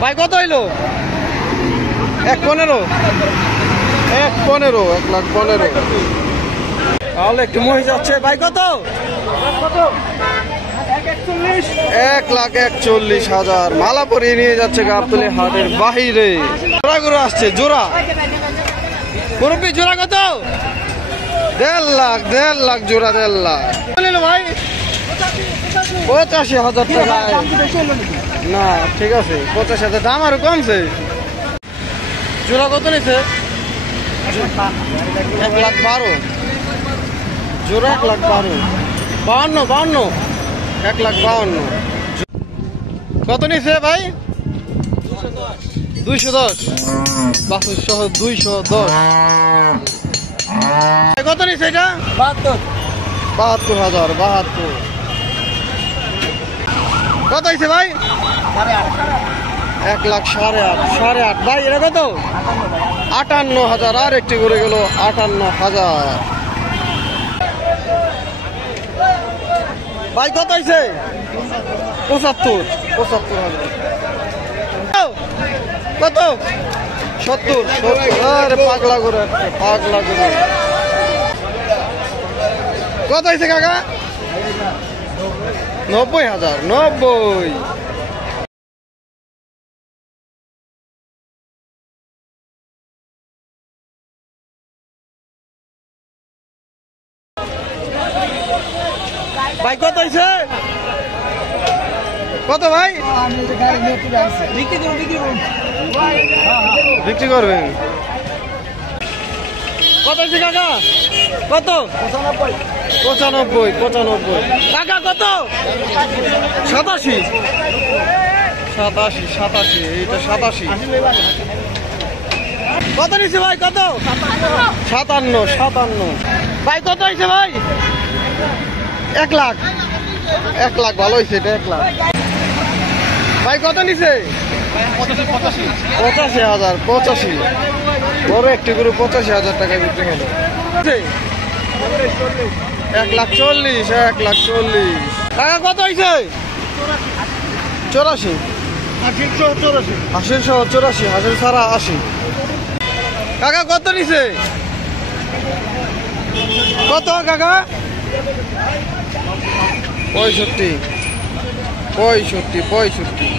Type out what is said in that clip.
ভাই কত হইলো? 1.15 1.15 তাহলে একটু মহিষ যাচ্ছে। ভাই কত? 1,41,000 মালা পরিয়ে নিয়ে যাচ্ছে গাবতলী হাটের বাহিরে। জোড়া গরু আসছে, জোড়া মুরব্বী। জোড়া কত? 1.5 লাখ জোড়া, 1.5 লাখ ভাই। 85,000 টাকা না, ঠিক আছে 85,000 দাম আরো কমছে। জোড়া কত নিছে? 1,12,000 জোড়া, 1,12,000 52 1,52,000 কত নিছে ভাই? 210 বাছুর সহ 210 কত নিছে এটা? 72,000 কত হয়েছে ভাই? 1,08,000 ভাই এটা কত? 58,000 আর একটি করে গেল 58,000 ভাই কত হয়েছে? 75,000 কত? 70 আরে পাগলা করে কত হয়েছে কাকা? 90,000 90 ভাই কত হয়েছে? কত ভাই? বিক্রি করবেন? কত হয়েছে কাকা? কত? 95 কাকা কত? 87 এইটা 87 কত নিছে ভাই? কত? 57 ভাই কত হয়েছে ভাই? 1 লাখ ভালো হয়েছে এটা, 1 লাখ ভাই কত নিছে? 85,000 বড় একটি গরু 85,000 টাকায় বিক্রি হলো। 1,40,000 টাকা কত হয়েছে? 84 হাসিল ছাড়া 80 কাকা কত নিছে? কত কাকা? 65